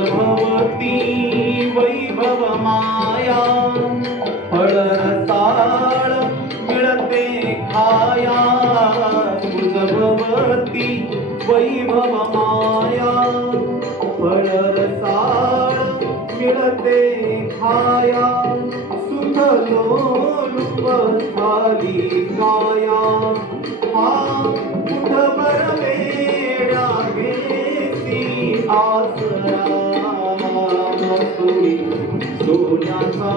भवती वैभव माया फळरसाळ मिळते खाया भवती वैभव माया फळरसाळ मिळते खाया सुखलोलुप झाली काया हा कुठभर वेड्या घेती आसरा सोन्याचा